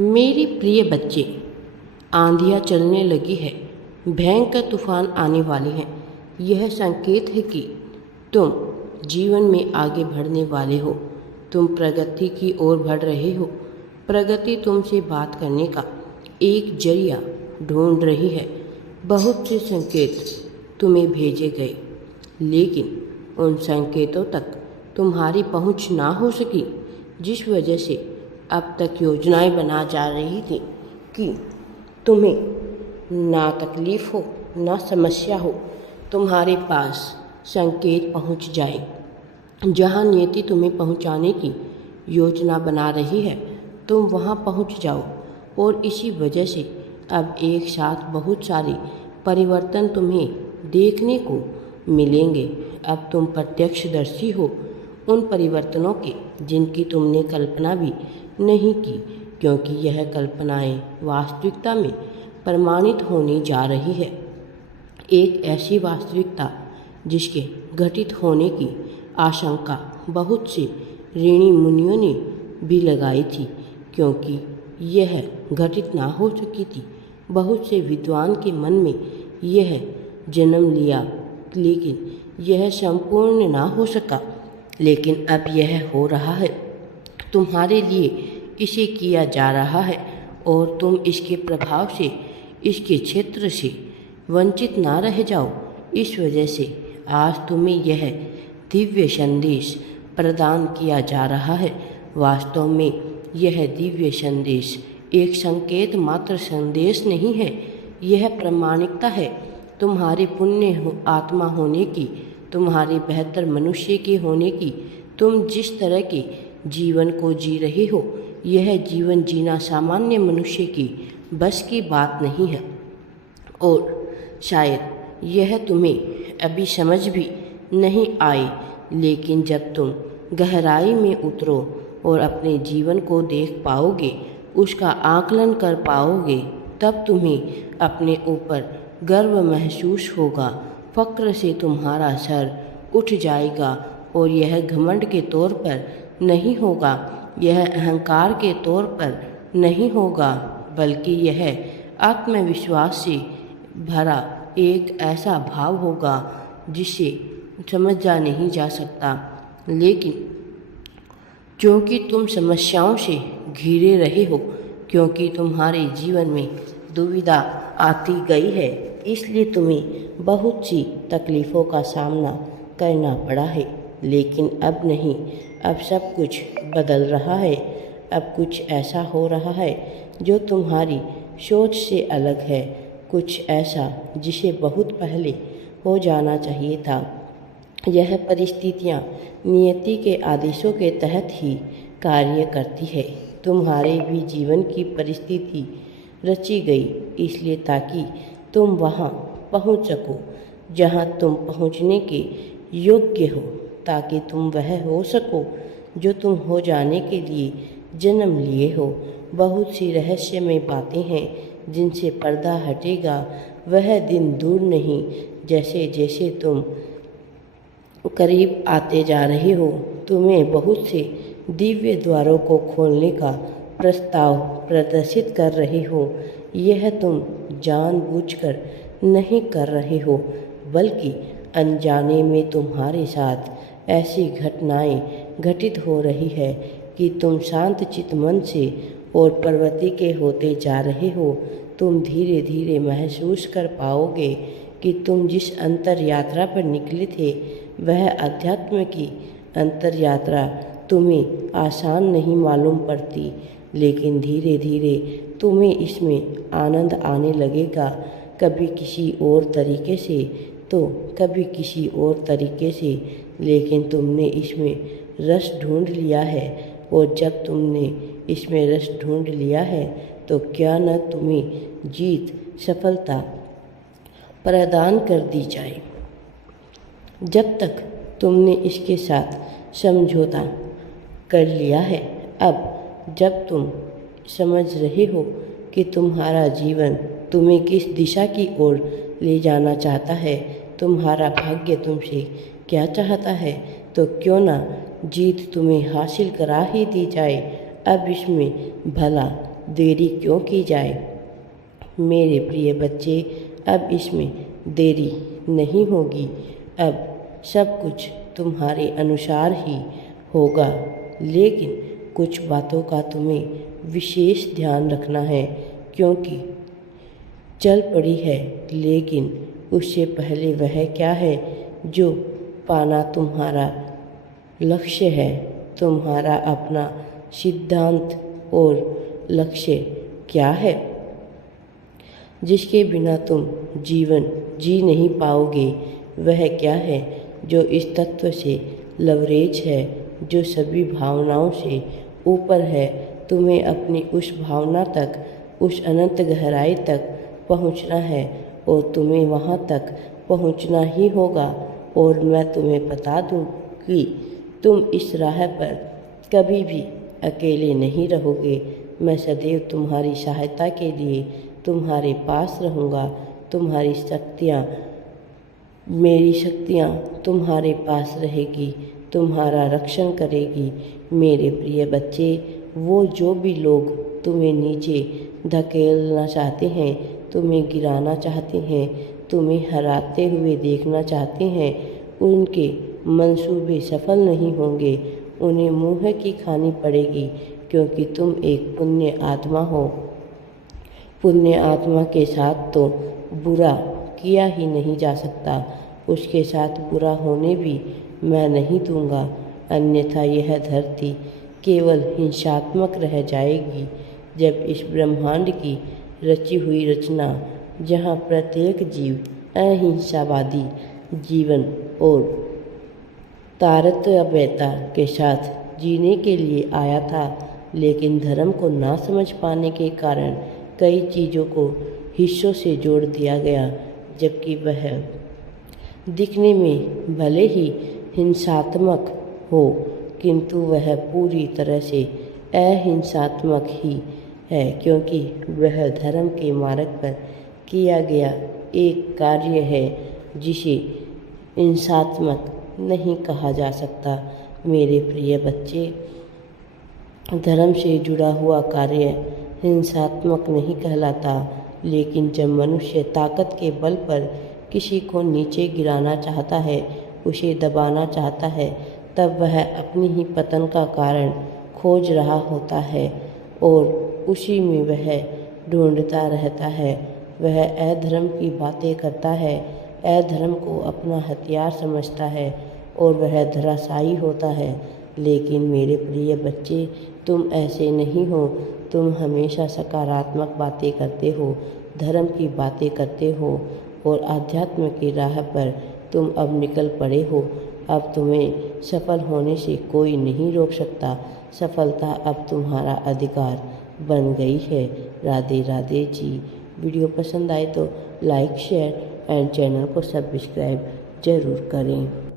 मेरे प्रिय बच्चे, आंधियाँ चलने लगी है, भयंकर तूफान आने वाले हैं। यह संकेत है कि तुम जीवन में आगे बढ़ने वाले हो। तुम प्रगति की ओर बढ़ रहे हो। प्रगति तुमसे बात करने का एक जरिया ढूंढ रही है। बहुत से संकेत तुम्हें भेजे गए, लेकिन उन संकेतों तक तुम्हारी पहुंच ना हो सकी, जिस वजह से अब तक योजनाएं बना जा रही थी कि तुम्हें ना तकलीफ हो ना समस्या हो। तुम्हारे पास संकेत पहुंच जाए। जहां नियति तुम्हें पहुंचाने की योजना बना रही है, तुम वहां पहुंच जाओ। और इसी वजह से अब एक साथ बहुत सारे परिवर्तन तुम्हें देखने को मिलेंगे। अब तुम प्रत्यक्षदर्शी हो उन परिवर्तनों के, जिनकी तुमने कल्पना भी नहीं की, क्योंकि यह कल्पनाएं वास्तविकता में प्रमाणित होने जा रही है। एक ऐसी वास्तविकता जिसके घटित होने की आशंका बहुत से ऋषि मुनियों ने भी लगाई थी, क्योंकि यह घटित ना हो सकी थी। बहुत से विद्वान के मन में यह जन्म लिया, लेकिन यह संपूर्ण ना हो सका। लेकिन अब यह हो रहा है। तुम्हारे लिए इसे किया जा रहा है और तुम इसके प्रभाव से, इसके क्षेत्र से वंचित ना रह जाओ। इस वजह से आज तुम्हें यह दिव्य संदेश प्रदान किया जा रहा है। वास्तव में यह दिव्य संदेश एक संकेत मात्र संदेश नहीं है, यह प्रामाणिकता है तुम्हारे पुण्य आत्मा होने की, तुम्हारे बेहतर मनुष्य के होने की। तुम जिस तरह के जीवन को जी रहे हो, यह जीवन जीना सामान्य मनुष्य की बस की बात नहीं है। और शायद यह तुम्हें अभी समझ भी नहीं आई, लेकिन जब तुम गहराई में उतरो और अपने जीवन को देख पाओगे, उसका आकलन कर पाओगे, तब तुम्हें अपने ऊपर गर्व महसूस होगा। फक्र से तुम्हारा सर उठ जाएगा और यह घमंड के तौर पर नहीं होगा, यह अहंकार के तौर पर नहीं होगा, बल्कि यह आत्मविश्वास से भरा एक ऐसा भाव होगा जिसे समझा नहीं जा सकता। लेकिन क्योंकि तुम समस्याओं से घिरे रहे हो, क्योंकि तुम्हारे जीवन में दुविधा आती गई है, इसलिए तुम्हें बहुत सी तकलीफ़ों का सामना करना पड़ा है। लेकिन अब नहीं, अब सब कुछ बदल रहा है। अब कुछ ऐसा हो रहा है जो तुम्हारी सोच से अलग है, कुछ ऐसा जिसे बहुत पहले हो जाना चाहिए था। यह परिस्थितियाँ नियति के आदेशों के तहत ही कार्य करती है। तुम्हारे भी जीवन की परिस्थिति रची गई इसलिए ताकि तुम वहाँ पहुँच सको जहाँ तुम पहुँचने के योग्य हो, ताकि तुम वह हो सको जो तुम हो जाने के लिए जन्म लिए हो। बहुत सी रहस्यमय बातें हैं जिनसे पर्दा हटेगा। वह दिन दूर नहीं। जैसे जैसे तुम करीब आते जा रहे हो, तुम्हें बहुत से दिव्य द्वारों को खोलने का प्रस्ताव प्रदर्शित कर रहे हो। यह तुम जानबूझकर नहीं कर रहे हो, बल्कि अनजाने में तुम्हारे साथ ऐसी घटनाएं घटित हो रही है कि तुम शांत चित्त मन से और प्रवृत्ति के होते जा रहे हो। तुम धीरे धीरे महसूस कर पाओगे कि तुम जिस अंतर यात्रा पर निकले थे, वह अध्यात्म की अंतर यात्रा तुम्हें आसान नहीं मालूम पड़ती, लेकिन धीरे धीरे तुम्हें इसमें आनंद आने लगेगा। कभी किसी और तरीके से तो कभी किसी और तरीके से, लेकिन तुमने इसमें रस ढूंढ लिया है। और जब तुमने इसमें रस ढूंढ लिया है, तो क्या न तुम्हें जीत, सफलता प्रदान कर दी जाए। जब तक तुमने इसके साथ समझौता कर लिया है, अब जब तुम समझ रहे हो कि तुम्हारा जीवन तुम्हें किस दिशा की ओर ले जाना चाहता है, तुम्हारा भाग्य तुमसे क्या चाहता है, तो क्यों ना जीत तुम्हें हासिल करा ही दी जाए। अब इसमें भला देरी क्यों की जाए। मेरे प्रिय बच्चे, अब इसमें देरी नहीं होगी। अब सब कुछ तुम्हारे अनुसार ही होगा, लेकिन कुछ बातों का तुम्हें विशेष ध्यान रखना है, क्योंकि चल पड़ी है, लेकिन उससे पहले वह क्या है जो पाना तुम्हारा लक्ष्य है। तुम्हारा अपना सिद्धांत और लक्ष्य क्या है, जिसके बिना तुम जीवन जी नहीं पाओगे। वह क्या है जो इस तत्व से लवरेज है, जो सभी भावनाओं से ऊपर है। तुम्हें अपनी उस भावना तक, उस अनंत गहराई तक पहुंचना है और तुम्हें वहां तक पहुंचना ही होगा। और मैं तुम्हें बता दूं कि तुम इस राह पर कभी भी अकेले नहीं रहोगे। मैं सदैव तुम्हारी सहायता के लिए तुम्हारे पास रहूँगा। तुम्हारी शक्तियाँ, मेरी शक्तियाँ तुम्हारे पास रहेगी, तुम्हारा रक्षण करेगी। मेरे प्रिय बच्चे, वो जो भी लोग तुम्हें नीचे धकेलना चाहते हैं, तुम्हें गिराना चाहते हैं, तुम्हें हराते हुए देखना चाहते हैं, उनके मंसूबे सफल नहीं होंगे। उन्हें मुँह की खानी पड़ेगी, क्योंकि तुम एक पुण्य आत्मा हो। पुण्य आत्मा के साथ तो बुरा किया ही नहीं जा सकता, उसके साथ बुरा होने भी मैं नहीं दूंगा। अन्यथा यह धरती केवल हिंसात्मक रह जाएगी। जब इस ब्रह्मांड की रची हुई रचना, जहाँ प्रत्येक जीव अहिंसावादी जीवन और तारतम्यता के साथ जीने के लिए आया था, लेकिन धर्म को ना समझ पाने के कारण कई चीज़ों को हिस्सों से जोड़ दिया गया, जबकि वह दिखने में भले ही हिंसात्मक हो, किंतु वह पूरी तरह से अहिंसात्मक ही है, क्योंकि वह धर्म के मार्ग पर किया गया एक कार्य है जिसे हिंसात्मक नहीं कहा जा सकता। मेरे प्रिय बच्चे, धर्म से जुड़ा हुआ कार्य हिंसात्मक नहीं कहलाता, लेकिन जब मनुष्य ताकत के बल पर किसी को नीचे गिराना चाहता है, उसे दबाना चाहता है, तब वह अपनी ही पतन का कारण खोज रहा होता है और उसी में वह ढूंढता रहता है। वह अधर्म की बातें करता है, अधर्म को अपना हथियार समझता है और वह धराशायी होता है। लेकिन मेरे प्रिय बच्चे, तुम ऐसे नहीं हो। तुम हमेशा सकारात्मक बातें करते हो, धर्म की बातें करते हो और आध्यात्म की राह पर तुम अब निकल पड़े हो। अब तुम्हें सफल होने से कोई नहीं रोक सकता। सफलता अब तुम्हारा अधिकार बन गई है। राधे राधे जी। वीडियो पसंद आए तो लाइक, शेयर एंड चैनल को सब्सक्राइब जरूर करें।